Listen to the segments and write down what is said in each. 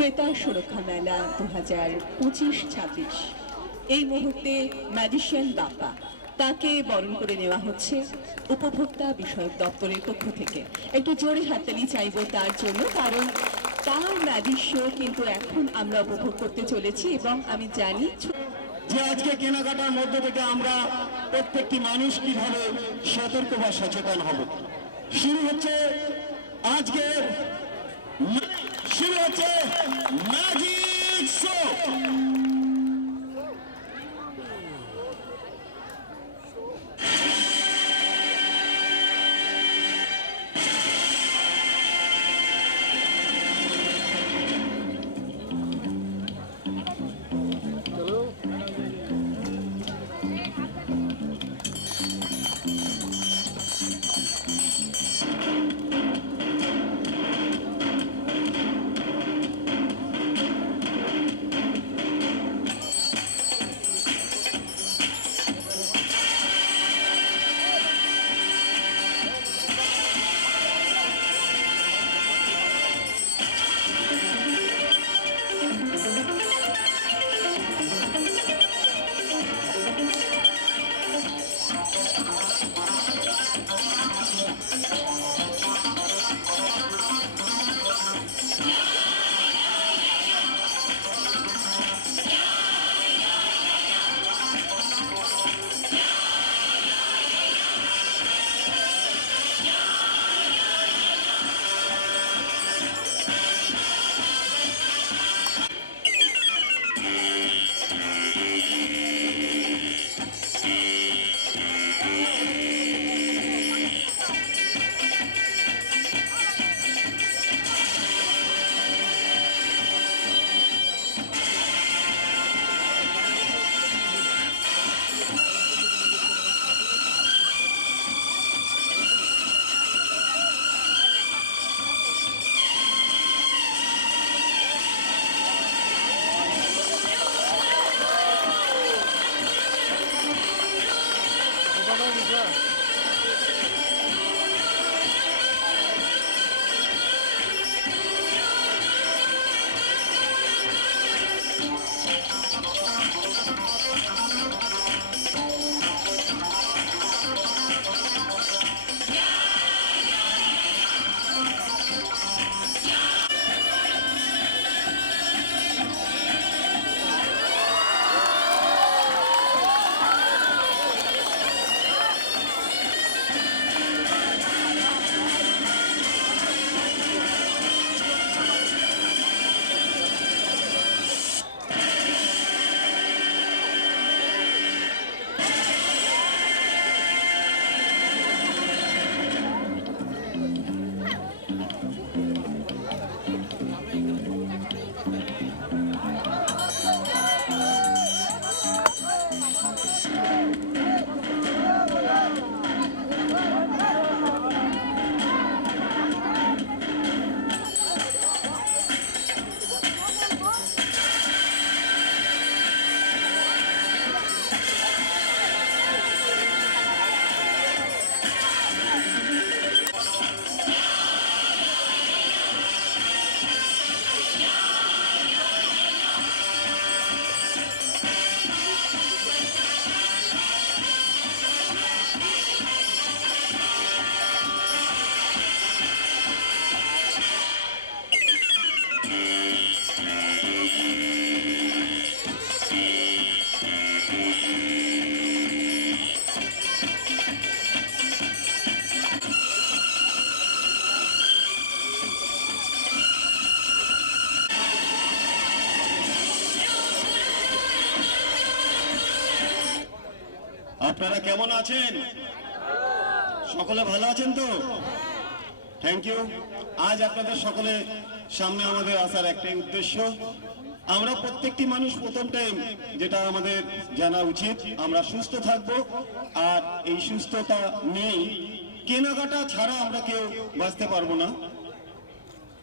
ক্রেতা সুরক্ষা মেলা 2025-26 এই মুহূর্তে ম্যাজিশিয়ান বাপ্পা তাকে বরণ করে নেওয়া হচ্ছে উপভোক্তা বিষয়ক দপ্তরের পক্ষ থেকে। একটু জোরে হাততালি চাইব তার জন্য, কারণ তার ম্যাজিক শো কিন্তু এখন আমরা উপভোগ করতে চলেছি এবং আমি জানি যে আজকে কেনাকাটার মধ্য থেকে আমরা প্রত্যেকটি মানুষ কিভাবে সতর্ক বা সচেতন হব। শুরু হচ্ছে ম্যাজিক শো। আপনারা কেমন আছেন? সকলে ভালো আছেন তো? Thank you. আজ আপনাদের সকলের সামনে আমাদের আসার একটাই উদ্দেশ্য, আমরা প্রত্যেকটি মানুষ প্রথম টাইম যেটা আমাদের জানা উচিত, আমরা সুস্থ থাকব। আর এই সুস্থতা নেই, কেনাকাটা ছাড়া আমরা কেউ বাঁচতে পারবো না।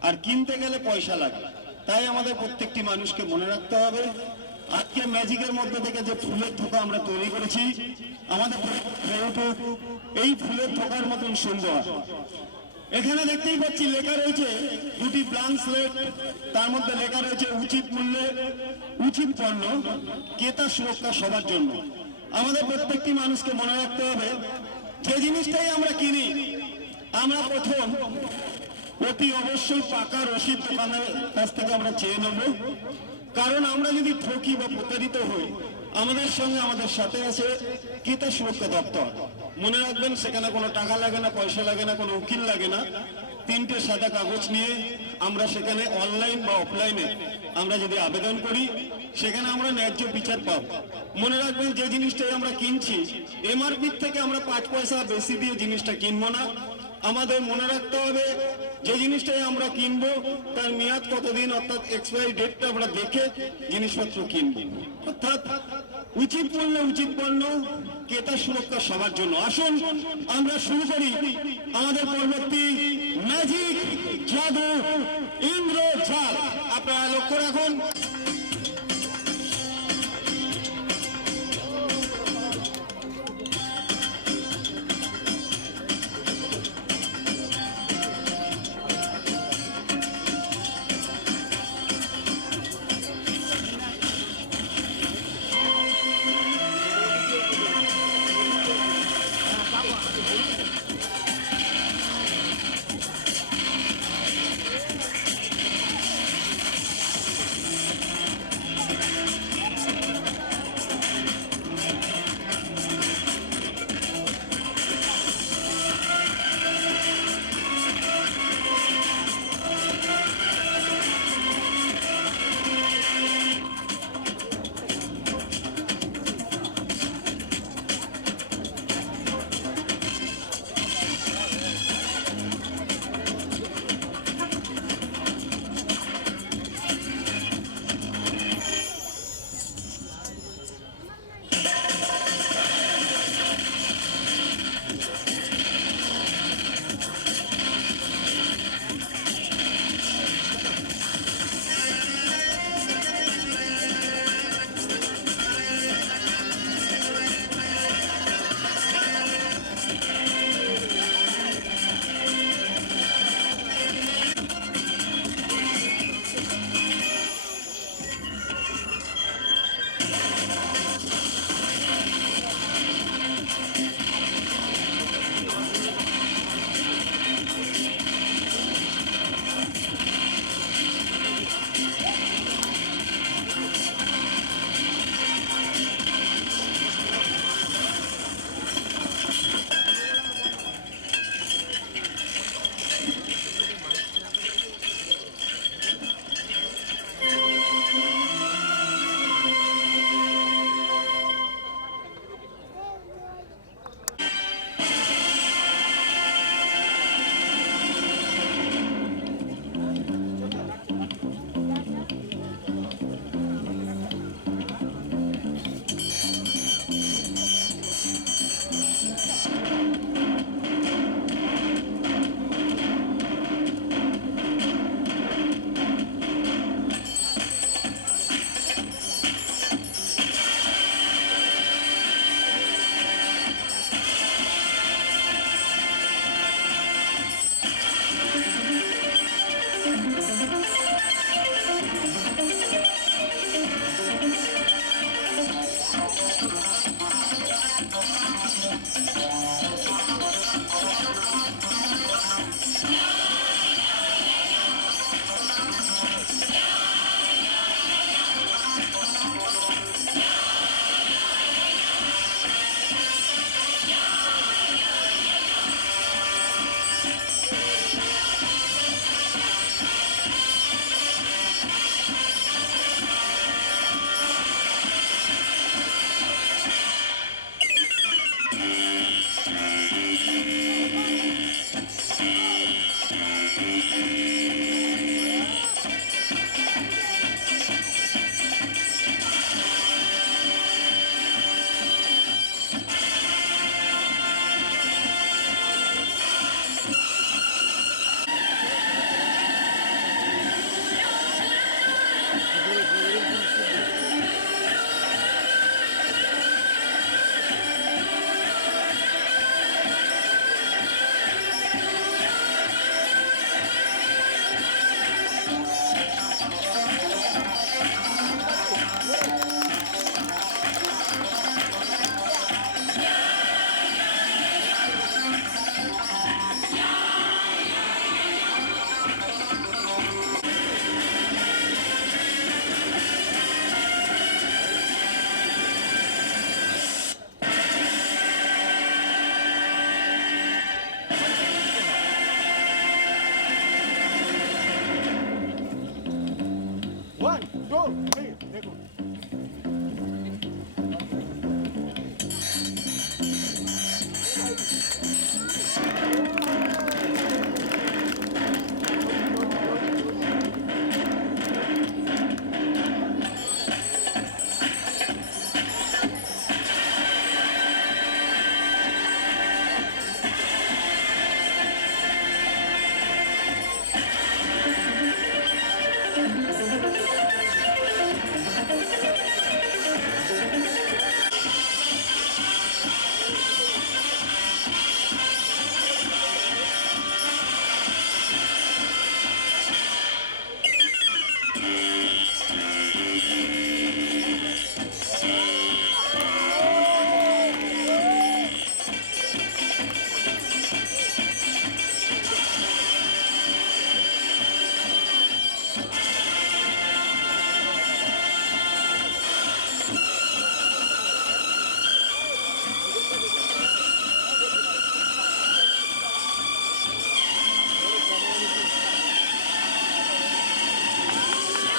আর কিনতে গেলে পয়সা লাগে, তাই আমাদের প্রত্যেকটি মানুষকে মনে রাখতে হবে। আজকে ম্যাজিকের মধ্যে থেকে যে ফুলের থোকা আমরা তৈরি করেছি, আমাদের এই ফুলের থোকার মতন সুন্দর। এখানে দেখতেই পাচ্ছি লেখা রয়েছে দুটি ব্ল্যাঙ্ক স্লেট, তার মধ্যে লেখা রয়েছে উচিত মূল্যে উচিত পণ্য, ক্রেতা সুরক্ষা সবার জন্য। আমাদের প্রত্যেকটি মানুষকে মনে রাখতে হবে, যে জিনিসটাই আমরা কিনি আমরা প্রথম অতি অবশ্যই পাকা রসিদ দোকানের কাছ থেকে আমরা চেয়ে নেব। কারণ আমরা যদি ঠকি বা প্রতারিত হই, আমাদের সঙ্গে আমাদের সাথে আছে ক্রেতা সুরক্ষা দপ্তর। মনে রাখবেন, সেখানে কোনো টাকা লাগে না, পয়সা লাগে না, কোনো উকিল লাগে না। 3টে সাদা কাগজ নিয়ে আমরা সেখানে অনলাইন বা অফলাইনে আমরা যদি আবেদন করি, সেখানে আমরা ন্যায্য বিচার পাব। মনে রাখবেন, যে জিনিসটাই আমরা কিনছি এমআরপি থেকে আমরা 5 পয়সা বেশি দিয়ে জিনিসটা কিনবো না। আমাদের মনে রাখতে হবে, যে জিনিসটাই আমরা কিনবো তার মেয়াদ কতদিন, অর্থাৎ এক্সপায়ারি ডেটটা আমরা দেখে জিনিসপত্র কিনবো। অর্থাৎ উচিত মূল্যে উচিত পণ্য, ক্রেতা সুরক্ষা সবার জন্য। আসুন আমরা শুরু করি আমাদের পরবর্তী ম্যাজিক জাদু ইন্দ্রজাল। আপনারা লক্ষ্য রাখুন,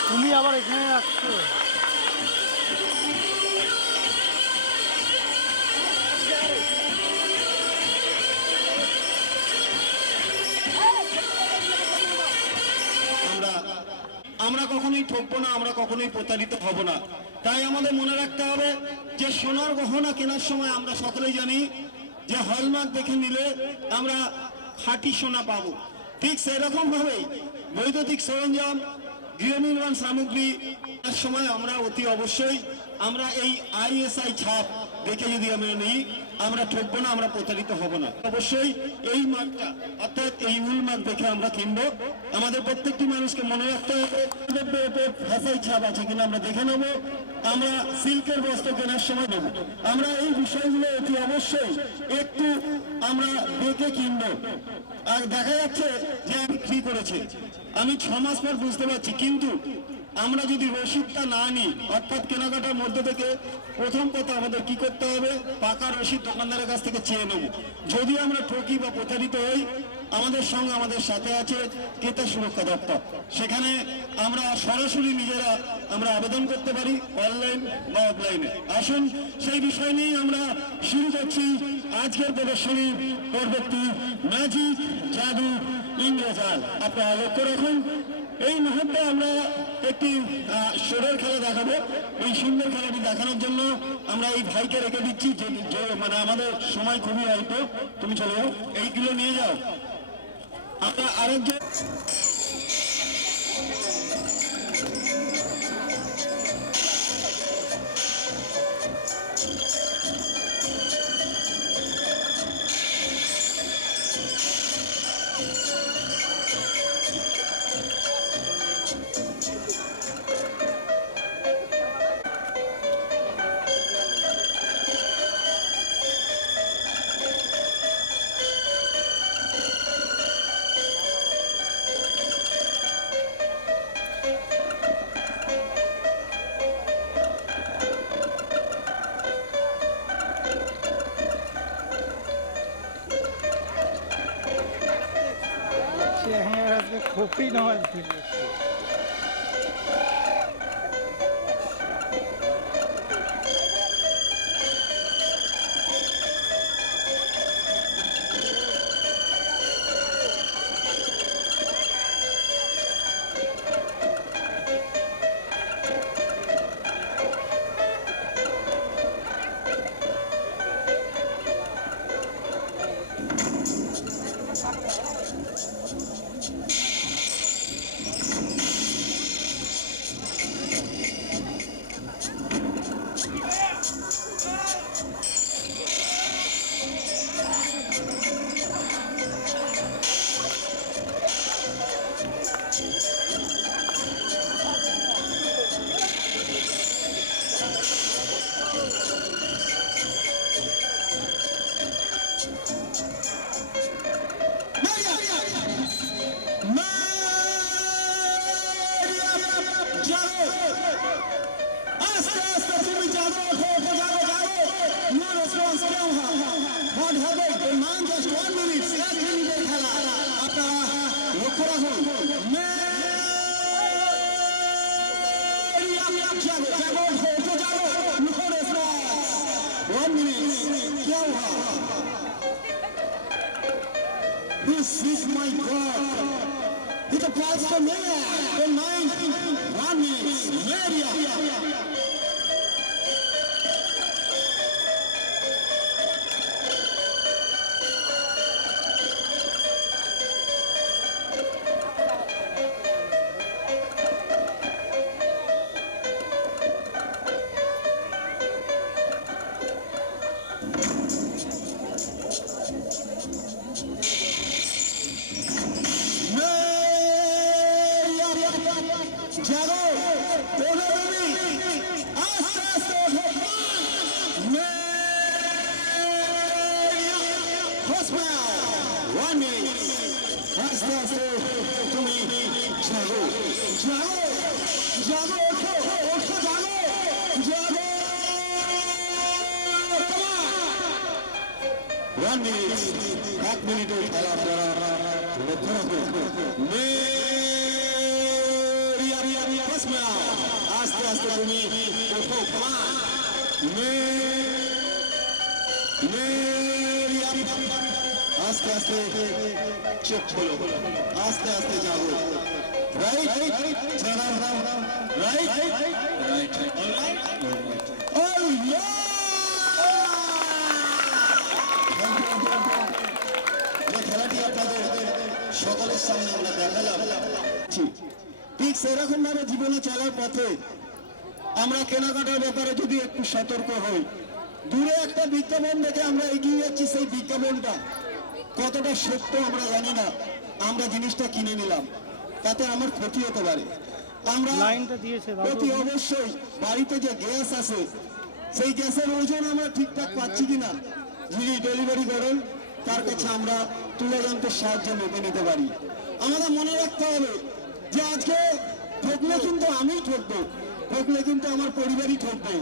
তুমি আবার এখানে রাখছো। আমরা কখনোই ঠকবো না, আমরা কখনোই প্রতারিত হব না। তাই আমাদের মনে রাখতে হবে যে সোনার গহনা কেনার সময় আমরা সকলেই জানি যে হলমার্ক দেখে নিলে আমরা খাঁটি সোনা পাবো। ঠিক সেরকম ভাবেই বৈদ্যুতিক সরঞ্জাম, গৃহ নির্মাণ সামগ্রী কেনার সময় আমরা অতি অবশ্যই আমরা এই ISI ছাপ দেখে যদি আমরা নিই, আমরা ঠকবো না, আমরা প্রতারিত হব না। অবশ্যই এই মার্কটা অর্থাৎ এই উল মার্ক দেখে আমরা কিনবো। আমাদের প্রত্যেকটি মানুষকে মনে রাখতে হবে ভাষাই ছাপ আছে কিনা আমরা দেখে নেবো। আমরা সিল্কের বস্ত্র কেনার সময় নেব, আমরা এই বিষয়গুলো অতি অবশ্যই একটু আমরা দেখে কিনবো। আর দেখা যাচ্ছে যে আমি বিক্রি করেছি, আমি 6 মাস পর বুঝতে পারছি, কিন্তু আমরা যদি রসিদটা না নিই, অর্থাৎ কেনাকাটার মধ্যে থেকে প্রথম কথা আমাদের কি করতে হবে, পাকা রসিদ দোকানদারের কাছ থেকে চেয়ে নেব। যদি আমরা ঠকি বা প্রতারিত হই, আমাদের সঙ্গে আমাদের সাথে আছে ক্রেতা সুরক্ষা দপ্তর, সেখানে আমরা সরাসরি নিজেরা আমরা আবেদন করতে পারি, অনলাইন বা অফলাইনে। আসুন সেই বিষয় নিয়ে আমরা শুরু করছি আজকের প্রদর্শনী পরবর্তী ম্যাজিক জাদু ইন্দ্রজাল। আপনারা লক্ষ্য রাখুন, এই মুহূর্তে আমরা একটি শোরের খেলা দেখাবো। এই সুন্দর খেলাটি দেখানোর জন্য আমরা এই ভাইকে রেখে দিচ্ছি, মানে আমাদের সময় খুবই অল্প। তুমি চলে যাও, এইগুলো নিয়ে যাও। আমরা আরেকজন খোপি নয় ফিরে is my God. It's a pastor man. The mind, 1 minute, Maria. জাগো বলো তুমি আস্তে আস্তে ওঠো ওয়ান মিনিট আস্তে আস্তে তুমি জাগো জাগো জাগো ওঠো ওঠো জাগো জাগো 1 মিনিট 1 মিনিটের খেলা আপনারা লক্ষ্য রাখুন আস্তে আস্তে তুমি ওঠো আস্তে আস্তে চোখ খোলো আস্তে আস্তে যাবো রাইট রাইট খেলাটি আপনাদের সকলের সামনে আমরা দেখালাম ঠিক সেরকম ভাবে জীবনে চলার পথে আমরা কেনাকাটার ব্যাপারে যদি একটু সতর্ক হই, দূরে একটা বিজ্ঞাপন দেখে আমরা এগিয়ে যাচ্ছি, সেই বিজ্ঞাপনটা কতটা সত্য আমরা জানি না, আমরা জিনিসটা কিনে নিলাম, তাতে আমার ক্ষতি হতে পারে। আমরা অতি অবশ্যই বাড়িতে যে গ্যাস আছে সেই গ্যাসের ওজন আমরা ঠিকঠাক পাচ্ছি কিনা, যিনি ডেলিভারি করেন তার কাছে আমরা তুলে যন্ত্রের সাহায্যে মেপে নিতে পারি। আমাদের মনে রাখতে হবে যে আজকে ঠকলে কিন্তু আমি ঠকবো, ঠকলে কিন্তু আমার পরিবারই ঠকবে।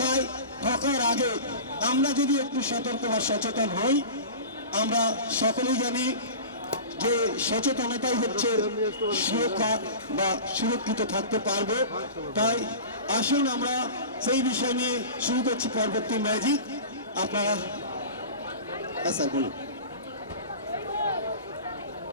তাই ঠকার আগে আমরা যদি একটু সতর্ক বা সচেতন হই, আমরা সকলেই জানি যে সচেতনতাই হচ্ছে সুরক্ষা বা সুরক্ষিত থাকতে পারবো। তাই আসুন আমরা সেই বিষয় নিয়ে শুরু করছি পরবর্তী ম্যাজিক। আপনারা স্যার বলুন।